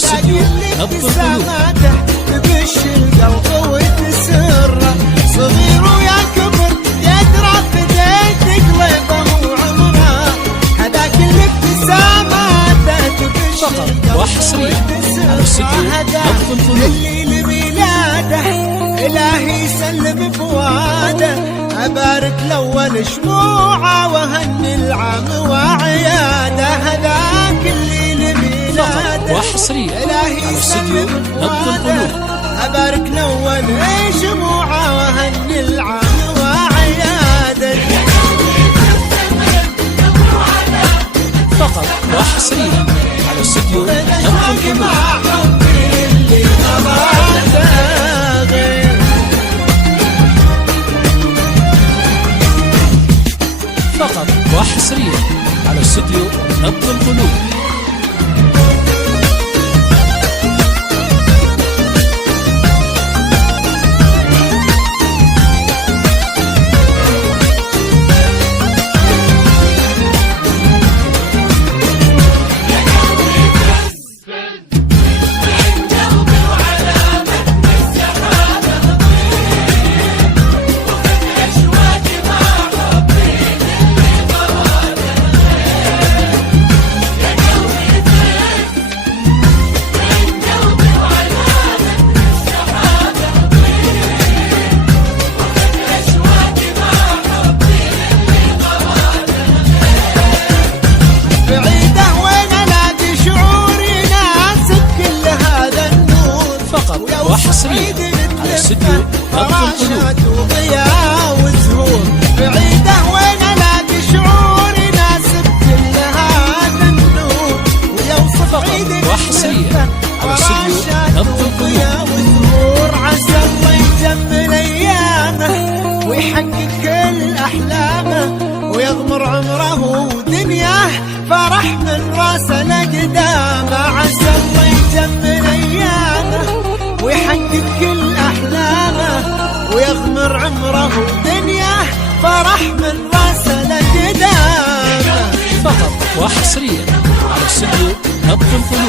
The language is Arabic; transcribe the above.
استديو نبض القلوب. تبش القلب وتسره صغير ويا كبر يدرى بديت قلبه وعمره هذاك الابتسامات تبش فقط وحصريا على استديو نبض القلوب. اللي لميلاده إلهي يسلم فواده أبارك الأول شموعه وهني العام وعياده هذاك اللي لميلاده وحصريا إلهي على استديو يسلم نبض القلوب. أبارك الأول شموعه وهني العام وعياده. فقط وحصريا على استديو نبض القلوب. فقط وحصريا على استديو نبض القلوب. وحصريا على استديو نبض القلوب. وزهور بعيدة وين الاقي شعور يناسب كل هذا النور ويوصف عيدك وحصريا على استديو نبض القلوب. وزهور عسى الله يجمل ايامه ويحقق كل احلامه ويغمر عمره ودنياه فرح من راسه لقدامه عسى الله يجمل ايامه ويحقق كل أحلامه ويغمر عمره ودنياه فرح من راسه لقدامه. فقط وحصريا على استديو نبض القلوب.